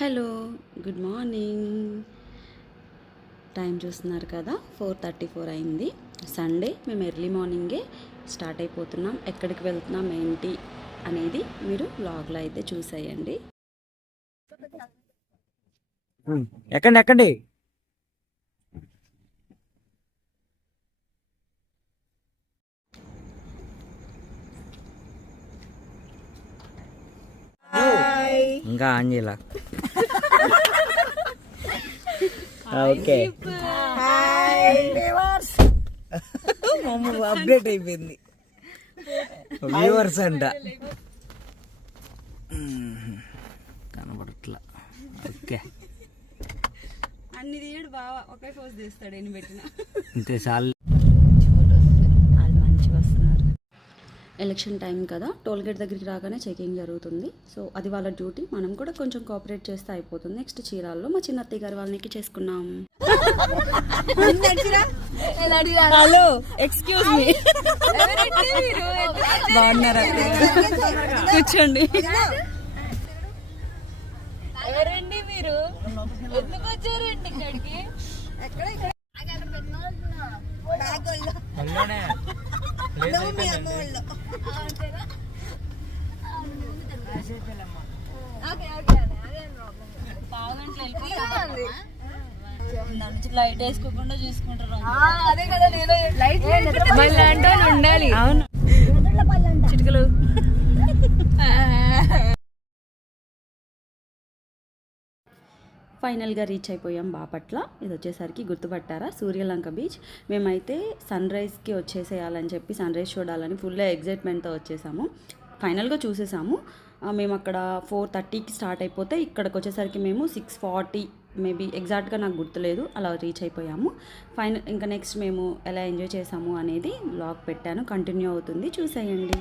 Hello good morning. Time చూస్తున్నారు కదా four thirty four అయింది. సండే మేము ఎర్లీ మార్నింగే స్టార్ట్ అయిపోతున్నాం. ఎక్కడికి వెళ్తున్నాం ఏంటి అనేది మీరు లాగ్లో అయితే చూసేయండి. ఎక్కండి ఎక్కండి. ఇంకా చేయాల ఓకే అప్డేట్ అయిపోయింది. వ్యూవర్స్ అంట. ఉమ్, కనబడట్లా. ఓకే. అన్ని తీయడు బాగా ఒకే పోజ్ తీస్తాడు ఎన్ని పెట్టిన. అంతే చాలు వాళ్ళు మంచిగా వస్తున్నారు ఎలక్షన్ టైం కదా టోల్ గేట్ దగ్గరికి రాగానే చెకింగ్ జరుగుతుంది. సో అది వాళ్ళ డ్యూటీ. మనం కూడా కొంచెం కోఆపరేట్ చేస్తే అయిపోతుంది. నెక్స్ట్ చీరాల్లో మా చిన్న అత్తయ్య గారి వాళ్ళని చేసుకున్నాం. హలో ఎక్స్క్యూజ్ మీ బాగున్నారా? కూర్చోండి. ఎవరండి మీరు? ఎందుకు వచ్చారండి ఇక్కడికి? లైట్ వేసుకోకుండా చూసుకుంటారు అదే కదా నేను లైట్ ఉండాలి. అవును. చిటికలు. ఫైనల్గా రీచ్ అయిపోయాం బాపట్ల ఇది వచ్చేసరికి గుర్తుపట్టారా? సూర్యలంక బీచ్. మేమైతే సన్ రైజ్కి వచ్చేసేయాలని చెప్పి సన్ రైజ్ చూడాలని ఫుల్ ఎగ్జైట్మెంట్తో వచ్చేసాము. ఫైనల్గా చూసేసాము. మేము అక్కడ ఫోర్ థర్టీకి స్టార్ట్ అయిపోతే ఇక్కడికి వచ్చేసరికి మేము సిక్స్ ఫార్టీ మేబీ ఎగ్జాక్ట్గా నాకు గుర్తులేదు. అలా రీచ్ అయిపోయాము. ఫైనల్ ఇంకా నెక్స్ట్ మేము ఎలా ఎంజాయ్ చేసాము అనేది బ్లాగ్ పెట్టాను. కంటిన్యూ అవుతుంది. చూసేయండి.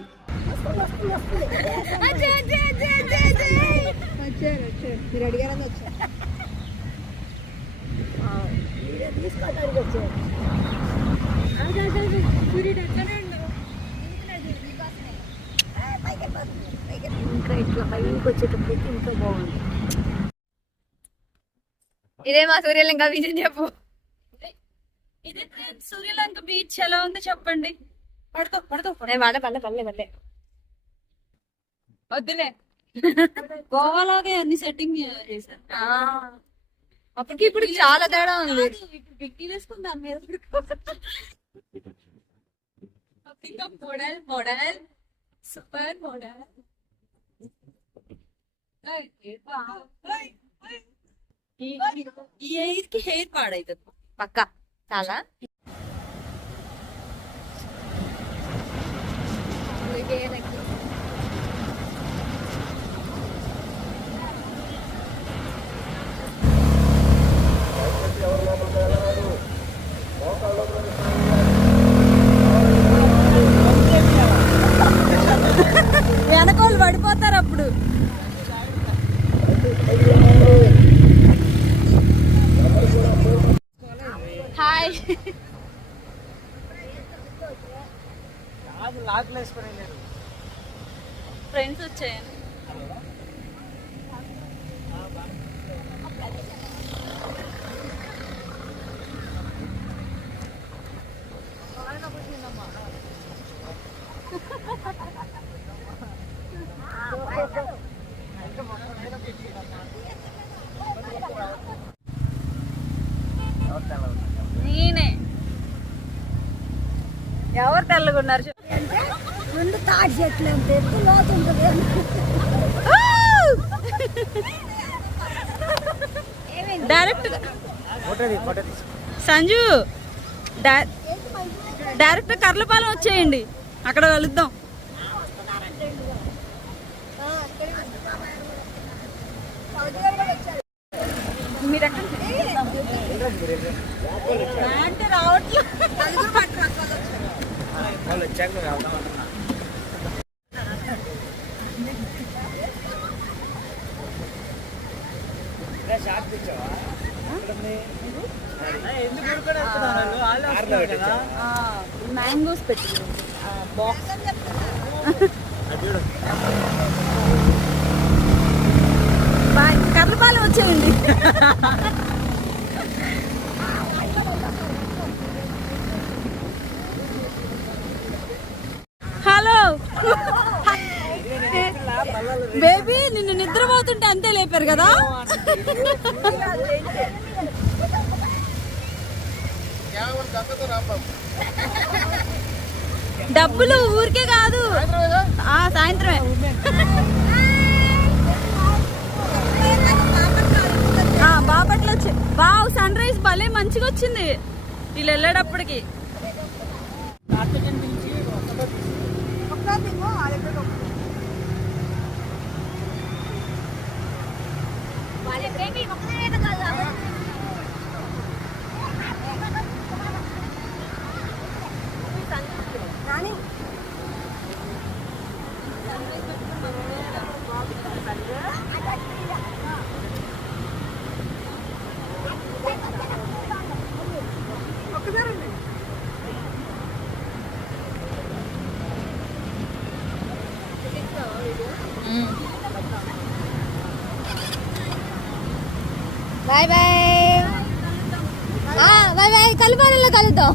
మీరు అడిగారని వచ్చారు. ఇంకా ఇట్లా పైకి వచ్చేటప్పటికి ఇంకా బాగుంది ఇదే మా సూర్యలింగ విజయం చెప్పు. ఇది సూర్యలంక బీచ్ ఎలా ఉంది చెప్పండి. పడుకో పడుకో పల్లె పల్లె పల్లె పల్లె వద్దులే. గోవాలాగే అన్ని సెట్టింగ్ చేశారు. అప్పటికి ఇప్పుడు చాలా తేడా ఉంది బిక్కి వేసుకుని దాని మీద ఇంకా మోడల్ మోడల్ సూపర్ మోడల్ ఈ ఏజ్ కి హెయిర్ పాడైతుంది పక్క చాలా ఫ్రెండ్స్ వచ్చాయని నేనే ఎవరు తెల్లగున్నారు చెట్లు ఎంత ఎత్తు లోతు ఉంటుంది డైరెక్ట్ సంజు డైరెక్ట్ కర్లపాలెం వచ్చేయండి. అక్కడ కలుద్దాం. మీరు ఎక్కడ అంటే రావట్లేదు మ్యాంగోస్ పెట్టి బాక్స్. కర్లపాలెం వచ్చి హలో. బేబీ నిన్ను నిద్రపోతుంటే అంతే లేపారు కదా? డబ్బులు ఊరికే కాదు. ఆ సాయంత్రమే. బాపట్ల వచ్చి సన్ రైజ్ భలే మంచిగా వచ్చింది. వీళ్ళు వెళ్ళేటప్పటికి. Điểm bé bị. Bye bye bye bye కలిపాలలో కలుద్దాం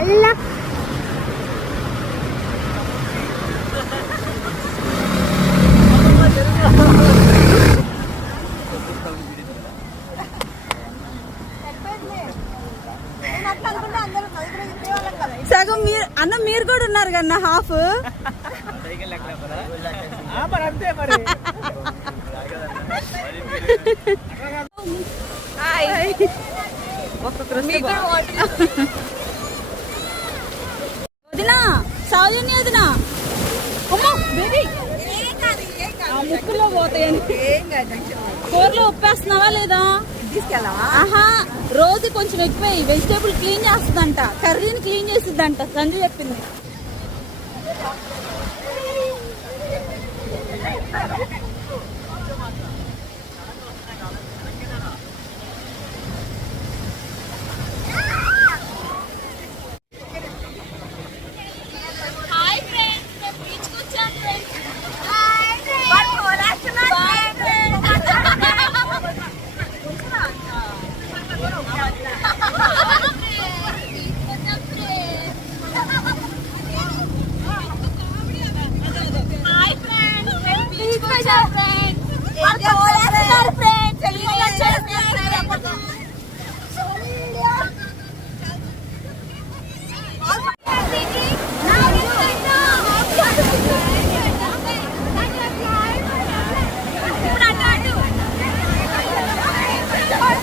అల్లా సగం మీరు అన్న మీరు కూడా ఉన్నారు కన్నా హాఫ్. అంతే మరి. వదినా సౌజన్య వదినా. అమ్మో బేబీ. ఆ ముక్కులో పోతాయని. కూరలో ఉప్పేస్తున్నావా లేదా? ఆహా రోజు కొంచెం ఎక్కువ వెజిటేబుల్ క్లీన్ చేస్తుందంట. కర్రీని క్లీన్ చేసిద్దంట సంజయ్ చెప్పింది.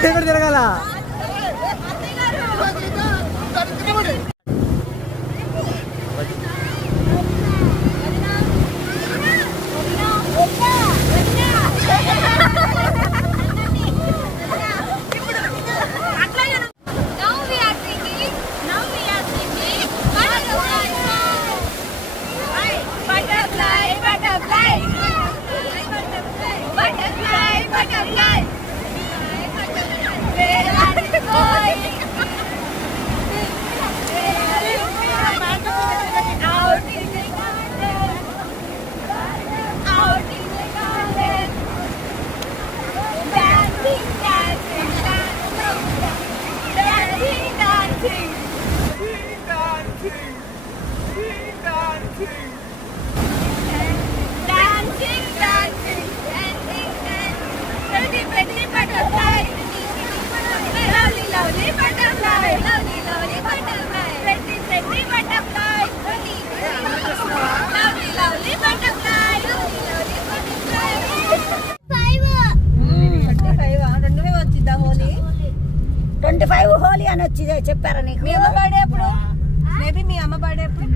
తిరగాల అని చెప్పారా నీకు? మీ అమ్మ పాడేప్పుడు? మేబీ మీ అమ్మ పాడేప్పుడు?